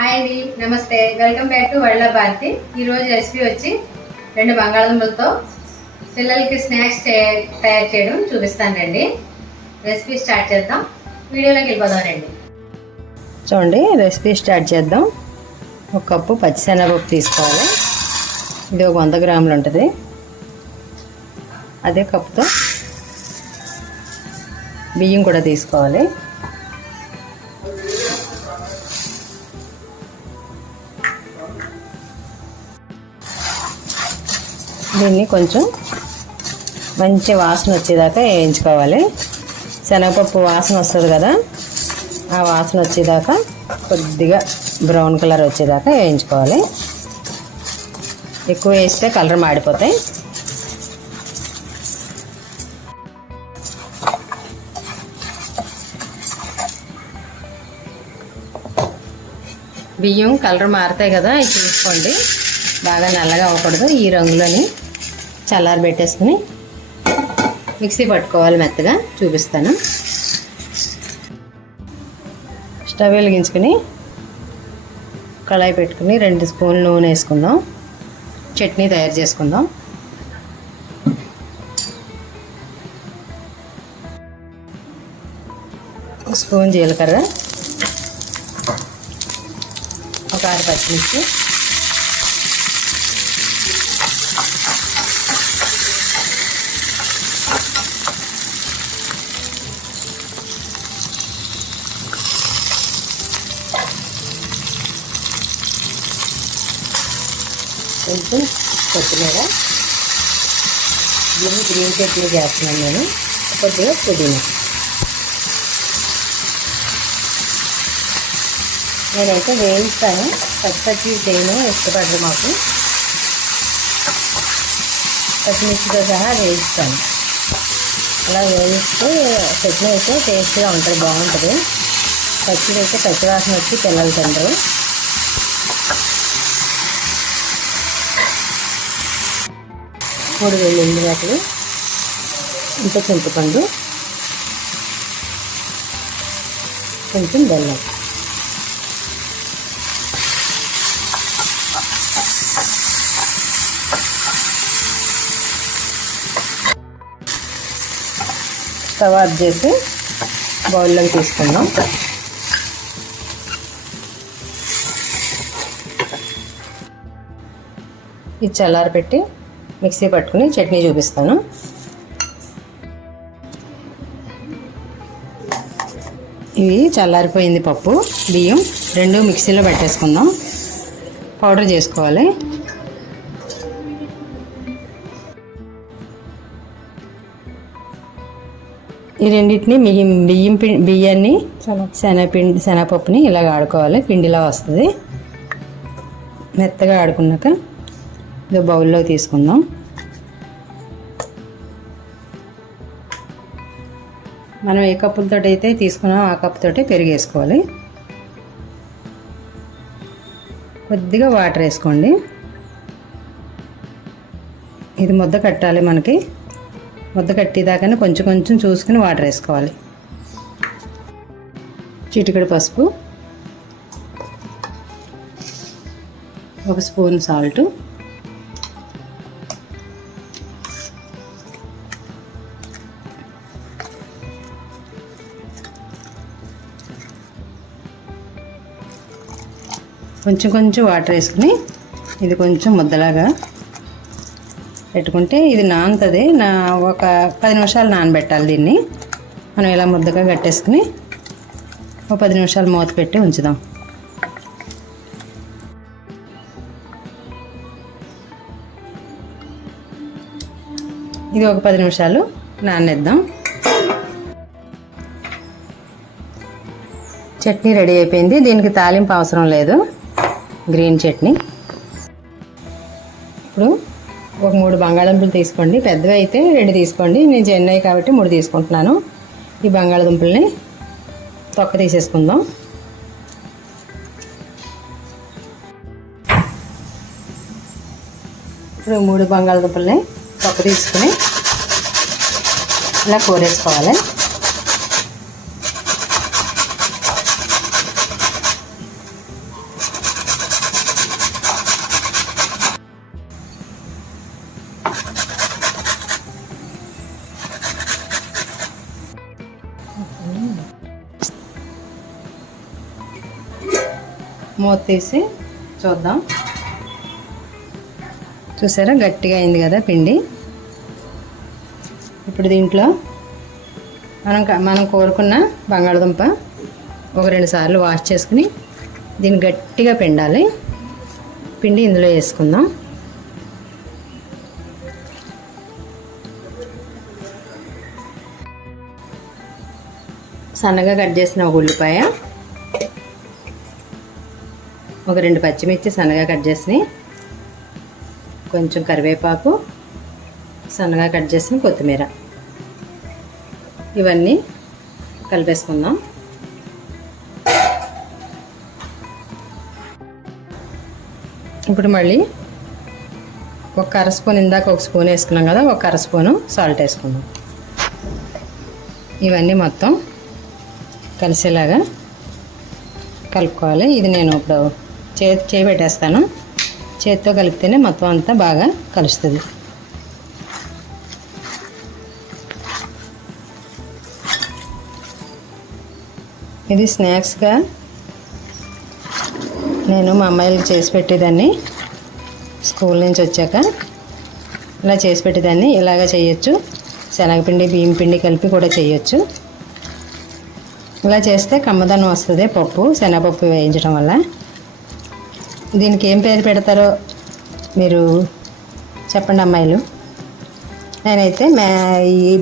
Hi అండి నమస్తే. Welcome back to world Bharati. ఈ రోజు రెసిపీ వచ్చి రెండు బంగాళదుంపలతో పిల్లలకి స్నాక్స్ తయారు చేయడం చూపిస్తానండి రెసిపీ స్టార్ట్ చేద్దాం. వీడియోలోకి వెళ్ళిపోదాం రండి. చూడండి రెసిపీ స్టార్ట్ చేద్దాం. ఒక కప్పు పచ్చిశనగపప్పు తీసుకోవాలి. ఇది ఒక వంద గ్రాములు ఉంటుంది. అదే కప్పుతో బియ్యం కూడా తీసుకోవాలి. దీన్ని కొంచెం మంచి వాసన వచ్చేదాకా వేయించుకోవాలి. శనగపప్పు వాసన వస్తుంది కదా ఆ వాసన వచ్చేదాకా కొద్దిగా బ్రౌన్ కలర్ వచ్చేదాకా వేయించుకోవాలి. ఎక్కువ వేస్తే కలర్ మాడిపోతాయి. బియ్యం కలర్ మారుతాయి కదా ఇది చూసుకోండి. బాగా నల్లగా అవ్వకూడదు ఈ రంగులోని. చల్లారి పెట్టేసుకుని మిక్సీ పట్టుకోవాలి మెత్తగా చూపిస్తాను. స్టవ్ వెలిగించుకుని కళాయి పెట్టుకుని రెండు స్పూన్లు నూనె వేసుకుందాం. చట్నీ తయారు చేసుకుందాం. ఒక స్పూన్ జీలకర్ర. ఒక ఆరు పచ్చిమిర్చి. కొంచెం కొత్తిమీర దీన్ని గ్రీన్ చట్నీ చేస్తున్నాను నేను. కొద్దిగా పుదీనా. నేనైతే వేయిస్తాను. పచ్చి పచ్చి చేయను ఇష్టపడదు మాకు. పచ్చిమిర్చితో సహా వేయిస్తాను. అలా వేయిస్తే చట్నీ అయితే టేస్ట్గా ఉంటుంది బాగుంటుంది. పచ్చడి అయితే పచ్చివాసన వచ్చి పిల్లలు తింటారు మూడు వేలు వాటిని ఇంత చింతపండు. కొంచెం బెల్లం. స్టవ్ ఆఫ్ చేసి బౌల్లోకి తీసుకుందాం. ఇది చల్లారి పెట్టి మిక్సీ పట్టుకుని చట్నీ చూపిస్తాను. ఇవి చల్లారిపోయింది పప్పు బియ్యం రెండు మిక్సీలో పెట్టేసుకుందాం. పౌడర్ చేసుకోవాలి. ఈ రెండింటిని బియ్యం బియ్యం పి బియ్యాన్ని శనగపిండి శనగపప్పుని ఇలాగ ఆడుకోవాలి. పిండిలా వస్తుంది. మెత్తగా ఆడుకున్నాక ఇది బౌల్లో తీసుకుందాం. మనం ఏ కప్పులతో అయితే తీసుకున్నామో ఆ కప్పుతోటి పెరిగేసుకోవాలి. కొద్దిగా వాటర్ వేసుకోండి. ఇది ముద్ద కట్టాలి మనకి. ముద్ద కట్టేదాకానే కొంచెం కొంచెం చూసుకుని వాటర్ వేసుకోవాలి. చిటికెడు పసుపు. ఒక స్పూన్ సాల్ట్. కొంచెం కొంచెం వాటర్ వేసుకుని ఇది కొంచెం ముద్దలాగా పెట్టుకుంటే ఇది నానుతుంది. నా ఒక పది నిమిషాలు నానబెట్టాలి దీన్ని. మనం ఇలా ముద్దగా కట్టేసుకుని ఒక పది నిమిషాలు మూత పెట్టి ఉంచుదాం. ఇది ఒక పది నిమిషాలు నానేద్దాం. చట్నీ రెడీ అయిపోయింది. దీనికి తాలింపు అవసరం లేదు. గ్రీన్ చట్నీ. ఇప్పుడు ఒక మూడు బంగాళదుంపలు తీసుకోండి. పెద్దవి అయితే రెండు తీసుకోండి. నేను చెన్నై కాబట్టి మూడు తీసుకుంటున్నాను. ఈ బంగాళదుంపల్ని తొక్క తీసేసుకుందాం. ఇప్పుడు మూడు బంగాళదుంపల్ని తొక్క తీసుకుని ఇలా కోరేసుకోవాలి. మూత తీసి చూద్దాం. చూసారా? గట్టిగా అయింది కదా పిండి. ఇప్పుడు దీంట్లో మనం మనం కోరుకున్న బంగాళదుంప ఒక రెండు సార్లు వాష్ చేసుకుని దీన్ని గట్టిగా పిండాలి. పిండి ఇందులో వేసుకుందాం. సన్నగా కట్ చేసిన ఒక ఉల్లిపాయ ఒక రెండు పచ్చిమిర్చి సన్నగా కట్ చేసి కొంచెం కరివేపాకు సన్నగా కట్ చేసిన కొత్తిమీర. ఇవన్నీ కలిపేసుకుందాం. ఇప్పుడు మళ్ళీ ఒక అర స్పూన్ ఇందాక ఒక స్పూన్ వేసుకున్నాం కదా ఒక అర స్పూను సాల్ట్ వేసుకుందాం. ఇవన్నీ మొత్తం కలిసేలాగా కలుపుకోవాలి. ఇది నేను ఇప్పుడు చే చేపెట్టేస్తాను. చేతితో కలిపితేనే మొత్తం అంతా బాగా కలుస్తుంది. ఇది స్నాక్స్గా నేను మా అమ్మాయిలకు చేసి పెట్టేదాన్ని. స్కూల్ నుంచి వచ్చాక ఇలా చేసి పెట్టేదాన్ని. ఇలాగ చేయొచ్చు. శనగపిండి బియ్యం పిండి కలిపి కూడా చేయొచ్చు. ఇలా చేస్తే కమ్మదనం వస్తుంది పప్పు శనగపప్పు వేయించడం వల్ల. దీనికి ఏం పేరు పెడతారో మీరు చెప్పండి అమ్మాయిలు. నేనైతే మే ఈ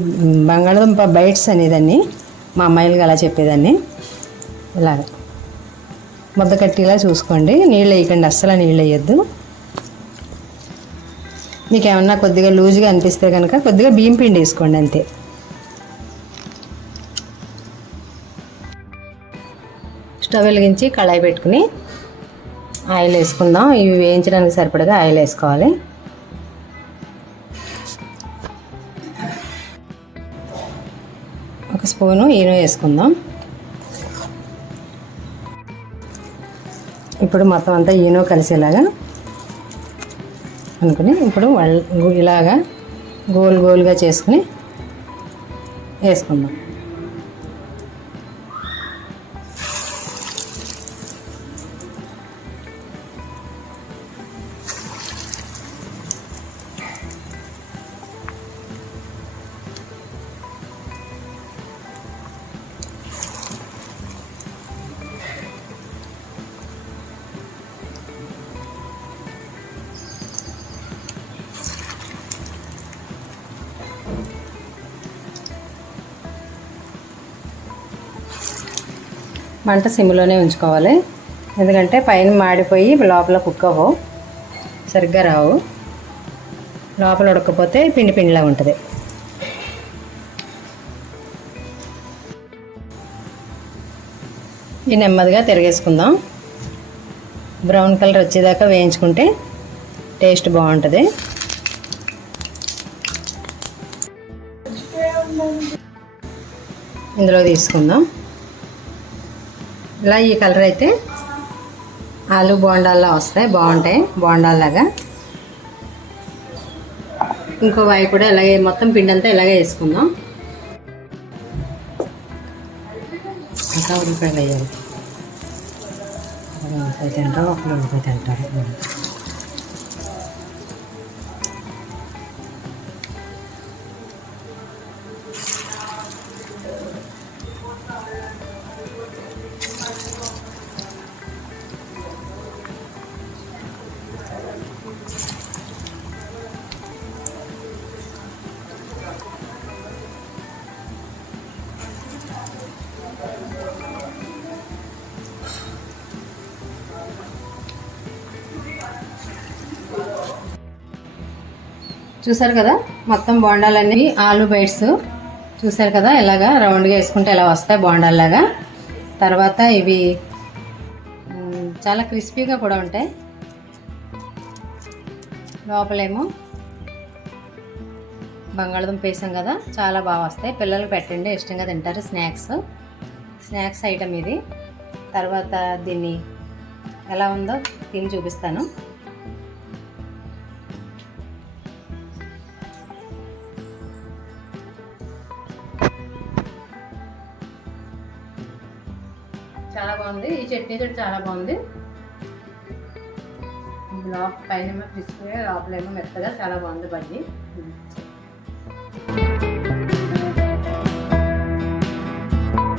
బంగాళదుంప బైట్స్ అనేదాన్ని మా అమ్మాయిలకి అలా చెప్పేదాన్ని. ఇలాగ. ముద్ద కట్టేలా చూసుకోండి. నీళ్ళు వేయకండి అస్సలు నీళ్ళు వేయద్దు. మీకు ఏమన్నా కొద్దిగా లూజ్గా అనిపిస్తే కనుక కొద్దిగా బియ్యం పిండి వేసుకోండి అంతే. స్టవ్ వెలిగించి కళాయి పెట్టుకుని ఆయిల్ వేసుకుందాం. ఇవి వేయించడానికి సరిపడగా ఆయిల్ వేసుకోవాలి. ఒక స్పూను ఈనో వేసుకుందాం. ఇప్పుడు మొత్తం అంతా ఈనో కలిసేలాగా అనుకుని ఇప్పుడు వాళ్ళ ఇలాగా గోల్ గోల్గా చేసుకుని వేసుకుందాం. మంట సిమ్లోనే ఉంచుకోవాలి. ఎందుకంటే పైన మాడిపోయి లోపల కుక్ అవ్వవు సరిగ్గా రావు. లోపల ఉడకపోతే పిండి పిండిలా ఉంటుంది. ఇది నెమ్మదిగా తిరగేసుకుందాం. బ్రౌన్ కలర్ వచ్చేదాకా వేయించుకుంటే టేస్ట్ బాగుంటుంది. ఇందులో తీసుకుందాం. ఇలా ఈ కలర్ అయితే ఆలు బోండాల్లా వస్తాయి బాగుంటాయి బోండాల్లాగా. ఇంకో వాయి కూడా ఇలాగే మొత్తం పిండి అంతా ఇలాగే వేసుకుందాం. ఇంకా ఉల్లిపాయలు వేయాలి. ఒకరు ఉల్లిపాయ తింటారు ఒకరు ఉల్లిపాయ తింటారు. చూసారు కదా? మొత్తం బోండాలన్నీ ఆలు బైట్స్. చూసారు కదా? ఇలాగా రౌండ్గా వేసుకుంటే ఇలా వస్తాయి బోండాల్లాగా? తర్వాత ఇవి చాలా క్రిస్పీగా కూడా ఉంటాయి. లోపలేమో బంగాళదుంప వేసాం కదా? చాలా బాగా వస్తాయి. పిల్లలు పెట్టండి ఇష్టంగా తింటారు స్నాక్స్. స్నాక్స్ ఐటమ్ ఇది. తర్వాత దీన్ని ఎలా ఉందో తిని చూపిస్తాను. చాలా బాగుంది. ఈ చట్నీ కూడా చాలా బాగుంది. లోపల పైన క్రిస్పీగా లోపలేమో మెత్తగా చాలా బాగుంది బజ్జీ.